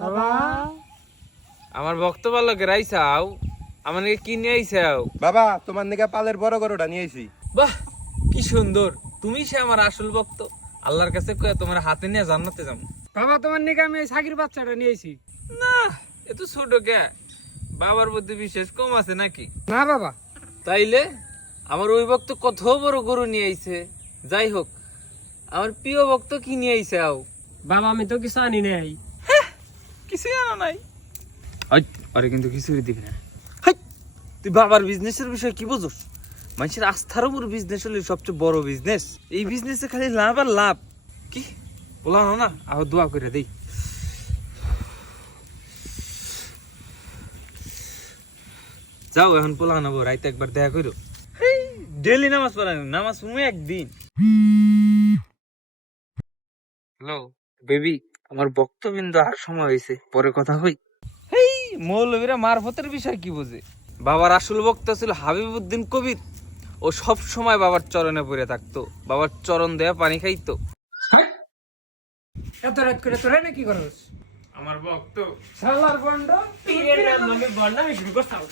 বাবা আমার ভক্ত বালকের আইসাও আমাকে কি নিয়ে আইসাও? বাবা তোমার নিকে পালের বড় গরুটা নিয়ে আইছি। বাহ কি সুন্দর, তুমি সে আমার আসল ভক্ত। আল্লাহর কাছে কয়ে তোমার হাতে নিয়ে জান্নাতে যাবো। বাবা তোমার নিকে আমি এই ছাগির বাচ্চাটা নিয়েছি। না এ তো ছোট কে, বাবার বুদ্ধি বিশেষ কম আছে নাকি? না বাবা, তাইলে আমার ওই ভক্ত কত বড় গরু নিয়ে আইছে। যাই হোক, আমার প্রিয় ভক্ত কি নিয়ে আইছে আও? বাবা আমি তো কিছু আনি নাই। কিছুই আনা নাই। আরে কিন্তু কিছুই দিবি না। হাই, তুই বাবার বিজনেসের বিষয়ে কি বুঝোস? মানুষের আস্থার উপর বিজনেস হলে সবচেয়ে বড় বিজনেস। এই বিজনেসে খালি লাভ আর লাভ। কি বলানো না, আবার দোয়া করে দেই। যাও এখন পোলা নেবো, রাইতে একবার দেখা করো। ডেলি নামাজ পড়ানো, নামাজ পড়বো একদিন। হ্যালো বেবি, আমার বক্তবিন্দু আর সময় হয়েছে, পরে কথা হই। হেই মৌলবীরা মারফতের বিষয় কি বোঝে? বাবার আসল বক্তা ছিল হাবিবউদ্দিন কবির। ও সব সময় বাবার চরণে পড়ে থাকতো, বাবার চরণ দেয়া পানি খাইতো। এত রাত করে তোরা নাকি করস? আমার ভক্ত শালার গন্ড পীরের নামে বন্ডামি শুরু করছাও।